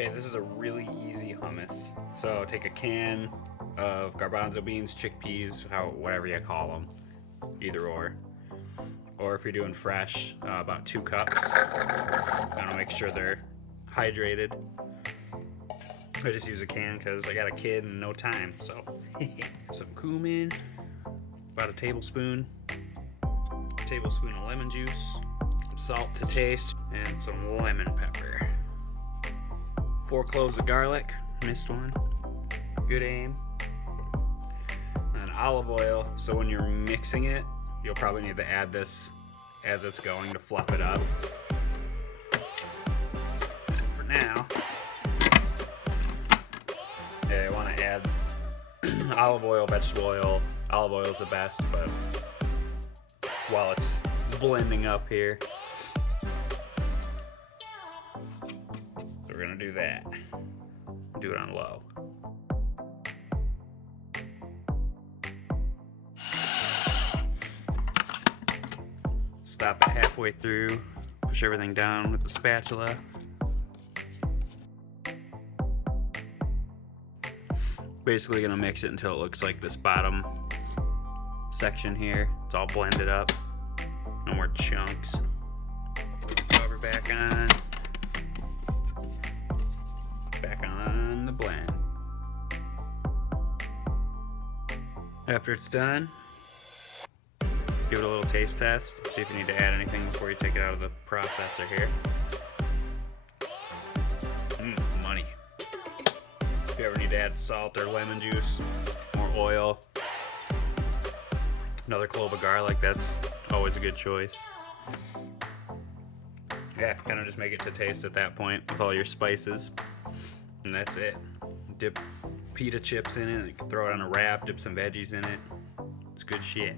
Okay, this is a really easy hummus. So take a can of garbanzo beans, chickpeas, whatever you call them, either or. Or if you're doing fresh, about 2 cups. Gotta make sure they're hydrated. I just use a can because I got a kid and no time. So some cumin, about a tablespoon of lemon juice, some salt to taste, and some lemon pepper. 4 cloves of garlic, missed one, good aim, and olive oil, so when you're mixing it, you'll probably need to add this as it's going to fluff it up. For now, yeah, you want to add olive oil, vegetable oil. Olive oil is the best, but while it's blending up here, we're gonna do that. Do it on low. Stop it halfway through, push everything down with the spatula. Basically gonna mix it until it looks like this bottom section here. It's all blended up. No more chunks. Cover back on. Back on the blend. After it's done, give it a little taste test. See if you need to add anything before you take it out of the processor here. Money. If you ever need to add salt or lemon juice, more oil, another clove of garlic, that's always a good choice. Yeah, kind of just make it to taste at that point with all your spices. And that's it. Dip pita chips in it, throw it on a wrap, dip some veggies in it. It's good shit.